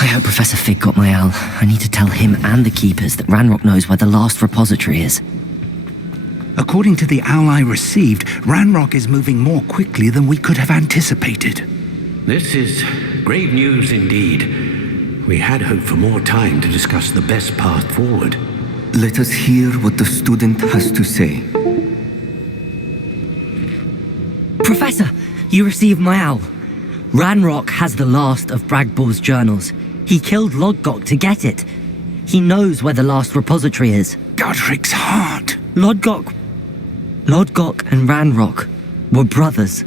I hope Professor Fig got my owl. I need to tell him and the keepers that Ranrock knows where the last repository is. According to the owl I received, Ranrock is moving more quickly than we could have anticipated. This is grave news indeed. We had hoped for more time to discuss the best path forward. Let us hear what the student has to say. Professor, you received my owl. Ranrock has the last of Bragbor's journals. He killed Lodgok to get it. He knows where the last repository is. Godric's heart. Lodgok and Ranrock were brothers.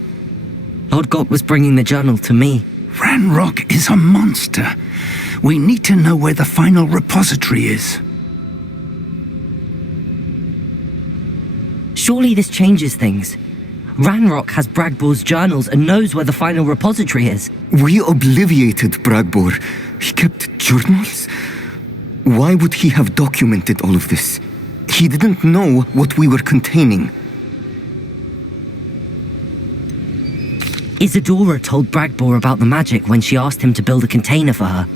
Lodgok was bringing the journal to me. Ranrock is a monster. We need to know where the final repository is. Surely this changes things. Ranrock has Bragbor's journals and knows where the final repository is. We obliviated Bragbor. He kept journals? Why would he have documented all of this? He didn't know what we were containing. Isidora told Bragbor about the magic when she asked him to build a container for her.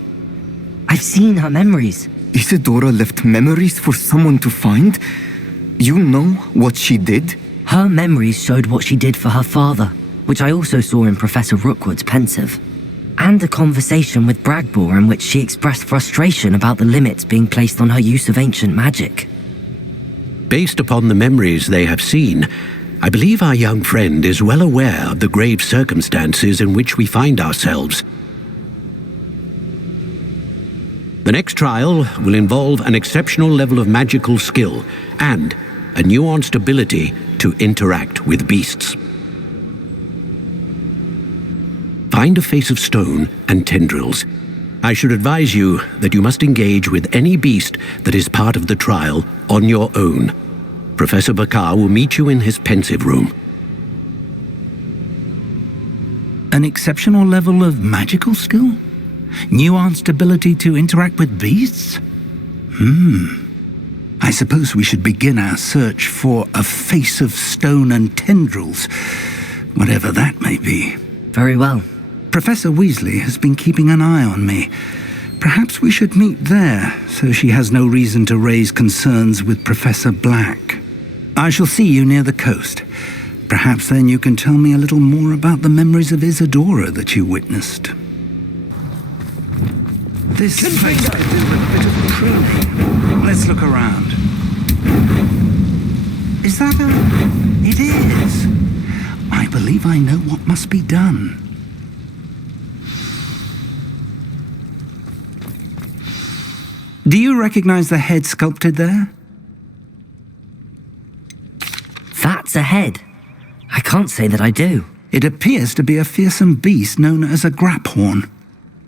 I've seen her memories. Isidora left memories for someone to find? You know what she did? Her memories showed what she did for her father, which I also saw in Professor Rookwood's Pensive. And a conversation with Bragbor in which she expressed frustration about the limits being placed on her use of ancient magic. Based upon the memories they have seen, I believe our young friend is well aware of the grave circumstances in which we find ourselves. The next trial will involve an exceptional level of magical skill and a nuanced ability to interact with beasts. Find a face of stone and tendrils. I should advise you that you must engage with any beast that is part of the trial on your own. Professor Bakar will meet you in his Pensive room. An exceptional level of magical skill? Nuanced ability to interact with beasts? I suppose we should begin our search for a face of stone and tendrils, whatever that may be. Very well. Professor Weasley has been keeping an eye on me. Perhaps we should meet there, so she has no reason to raise concerns with Professor Black. I shall see you near the coast. Perhaps then you can tell me a little more about the memories of Isidora that you witnessed. This place could do with a bit of pruning. Let's look around. Is that a... It is. I believe I know what must be done. Do you recognize the head sculpted there? That's a head. I can't say that I do. It appears to be a fearsome beast known as a Graphorn.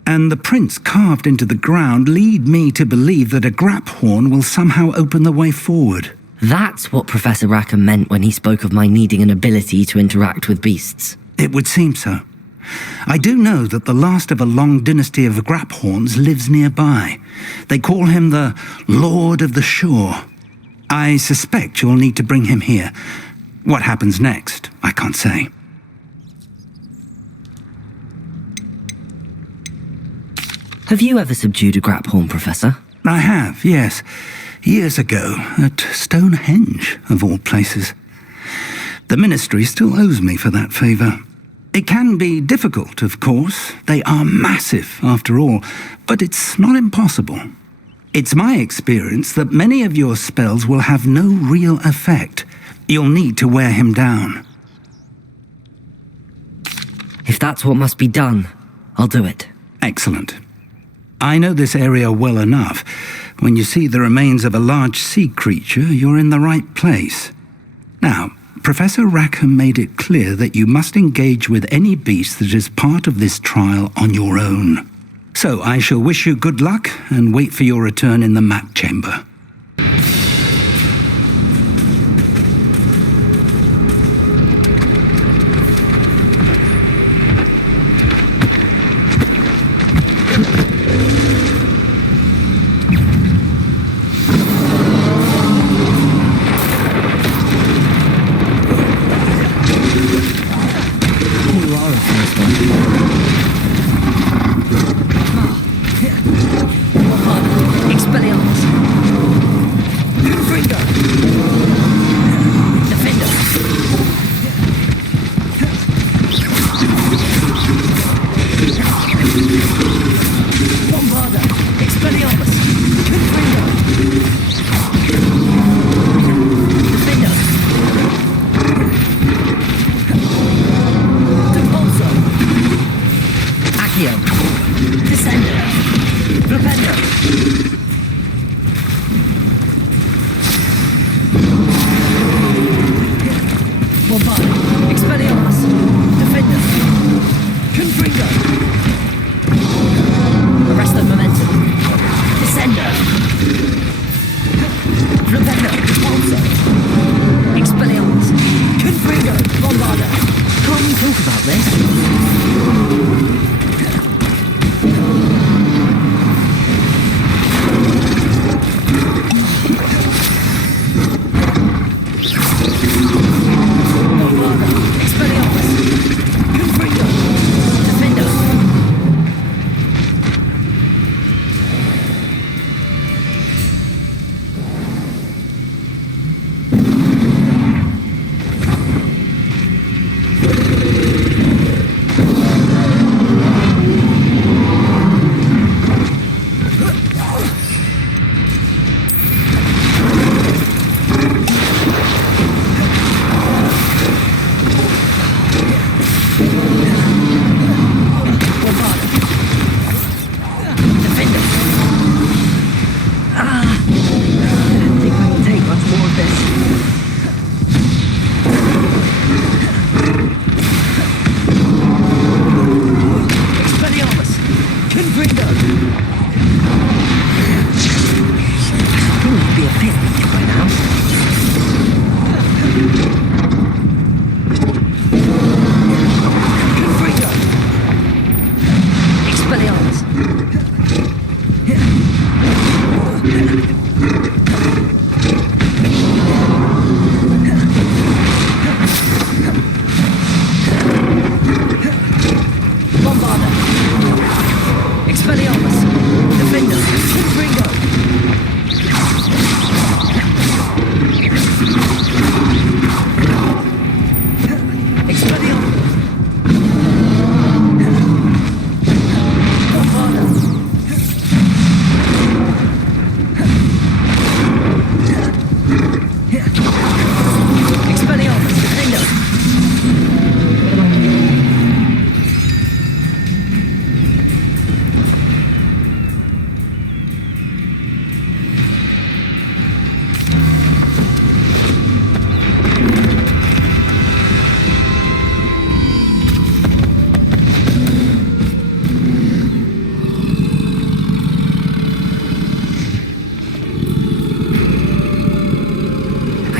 And the prints carved into the ground lead me to believe that a Graphorn will somehow open the way forward. That's what Professor Rackham meant when he spoke of my needing an ability to interact with beasts. It would seem so. I do know that the last of a long dynasty of Graphorns lives nearby. They call him the Lord of the Shore. I suspect you'll need to bring him here. What happens next, I can't say. Have you ever subdued a Graphorn, Professor? I have, yes. Years ago, at Stonehenge, of all places. The Ministry still owes me for that favor. It can be difficult, of course. They are massive, after all, but it's not impossible. It's my experience that many of your spells will have no real effect. You'll need to wear him down. If that's what must be done, I'll do it. Excellent. I know this area well enough. When you see the remains of a large sea creature, you're in the right place. Now, Professor Rackham made it clear that you must engage with any beast that is part of this trial on your own. So I shall wish you good luck and wait for your return in the map chamber. Descender! Flipendo! Bombard! Expelliarmus! Defender! Confringo! Arrest the momentum! Descender! Flipendo! Repulsor! Expelliarmus! Confringo! Bombarder! Can't we talk about this?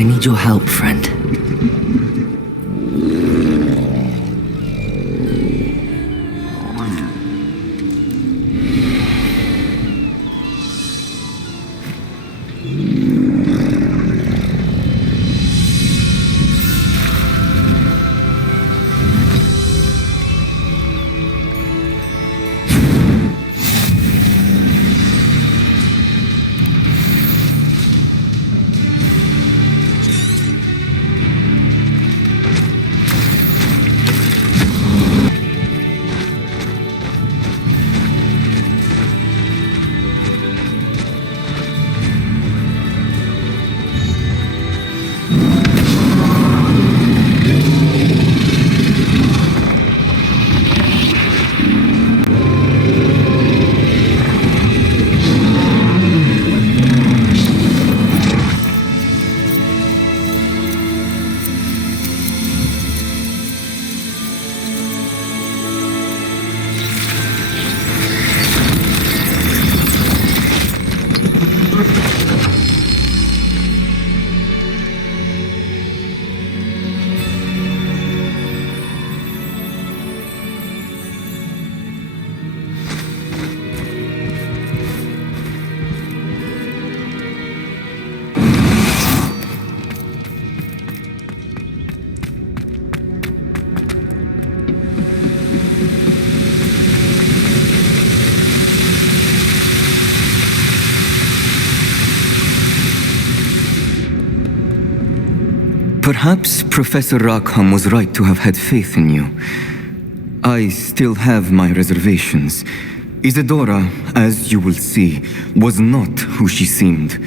I need your help, friend. Perhaps Professor Rackham was right to have had faith in you. I still have my reservations. Isidora, as you will see, was not who she seemed.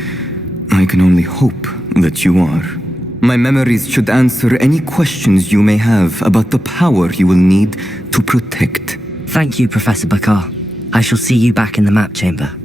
I can only hope that you are. My memories should answer any questions you may have about the power you will need to protect. Thank you, Professor Bakar. I shall see you back in the map chamber.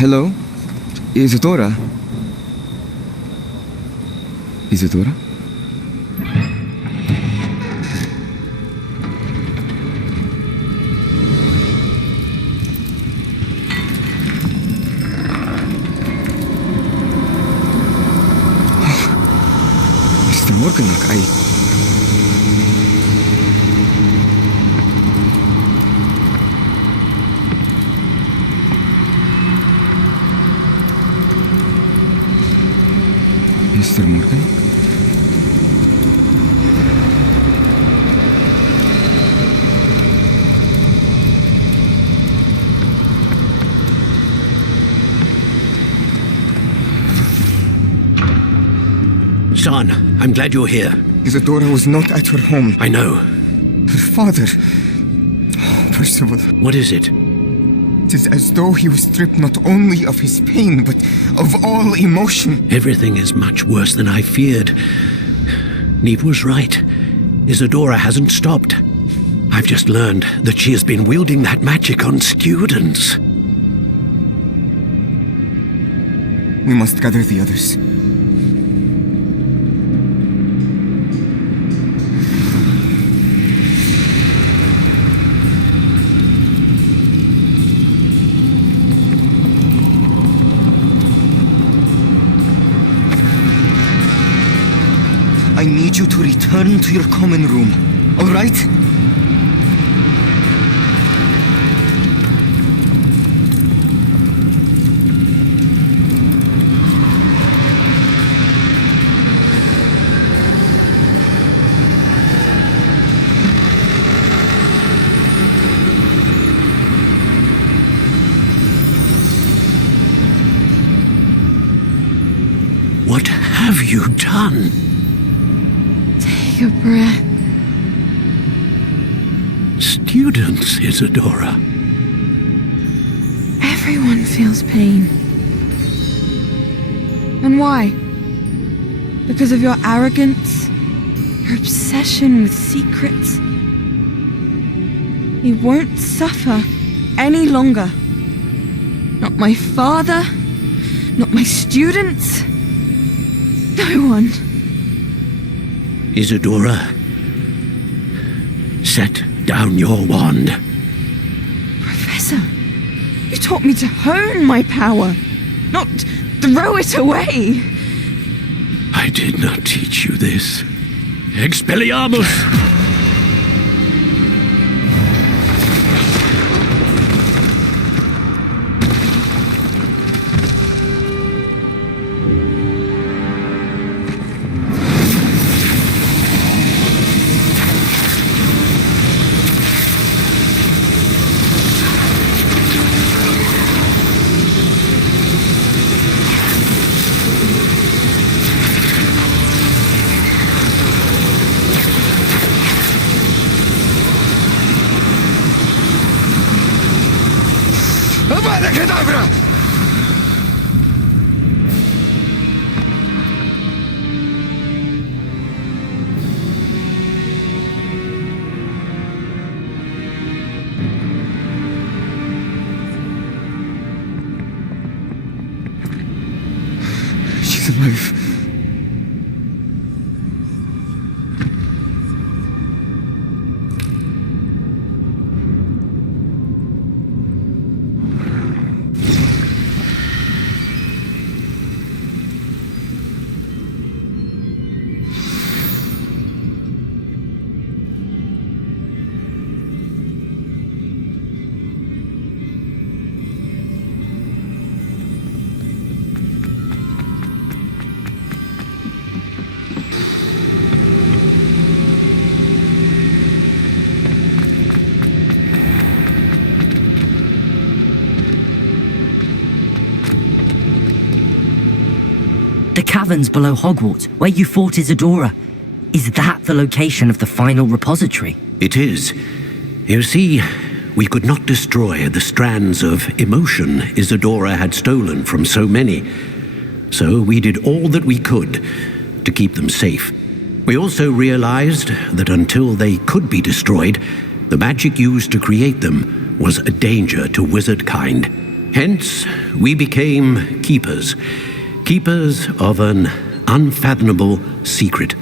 Hello? Isidora? Isidora? Mr. Morganach, Mr. Morgan? Son, I'm glad you're here. Isidora was not at her home. I know. Her father... Percival. What is it? It is as though he was stripped not only of his pain, but of all emotion. Everything is much worse than I feared. Neve was right. Isidora hasn't stopped. I've just learned that she has been wielding that magic on students. We must gather the others. I need you to return to your common room, all right? What have you done? Take a breath. Students, Isidora. Everyone feels pain. And why? Because of your arrogance? Your obsession with secrets? He won't suffer any longer. Not my father, not my students, no one. Isidora, set down your wand. Professor, you taught me to hone my power, not throw it away. I did not teach you this. Expelliarmus! She's alive. caverns below Hogwarts, where you fought Isidora. Is that the location of the final repository? It is. You see, we could not destroy the strands of emotion Isidora had stolen from so many. So we did all that we could to keep them safe. We also realized that until they could be destroyed, the magic used to create them was a danger to wizard kind. Hence, we became keepers. Keepers of an unfathomable secret.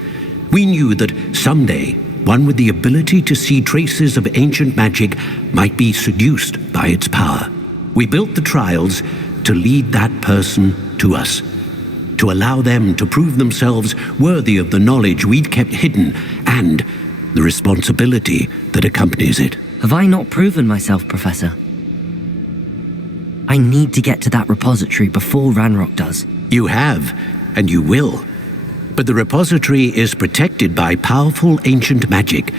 We knew that someday, one with the ability to see traces of ancient magic might be seduced by its power. We built the trials to lead that person to us, to allow them to prove themselves worthy of the knowledge we'd kept hidden and the responsibility that accompanies it. Have I not proven myself, Professor? I need to get to that repository before Ranrock does. You have, and you will. But the repository is protected by powerful ancient magic.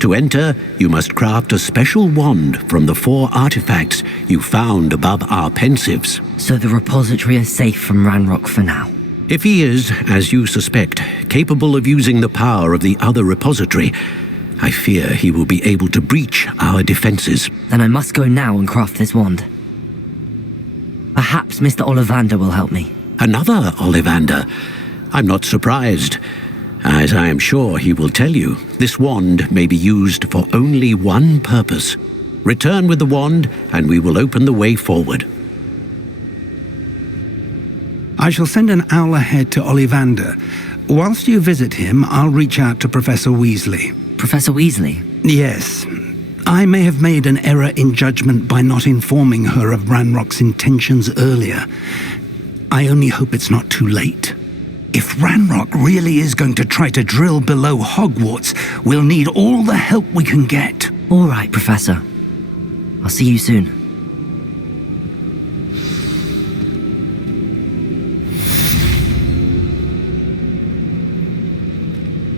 To enter, you must craft a special wand from the 4 artifacts you found above our Pensives. So the repository is safe from Ranrock for now. If he is, as you suspect, capable of using the power of the other repository, I fear he will be able to breach our defenses. Then I must go now and craft this wand. Perhaps Mr. Ollivander will help me. Another Ollivander? I'm not surprised. As I am sure he will tell you, this wand may be used for only one purpose. Return with the wand, and we will open the way forward. I shall send an owl ahead to Ollivander. Whilst you visit him, I'll reach out to Professor Weasley. Professor Weasley? Yes. I may have made an error in judgment by not informing her of Ranrock's intentions earlier. I only hope it's not too late. If Ranrock really is going to try to drill below Hogwarts, we'll need all the help we can get. All right, Professor. I'll see you soon.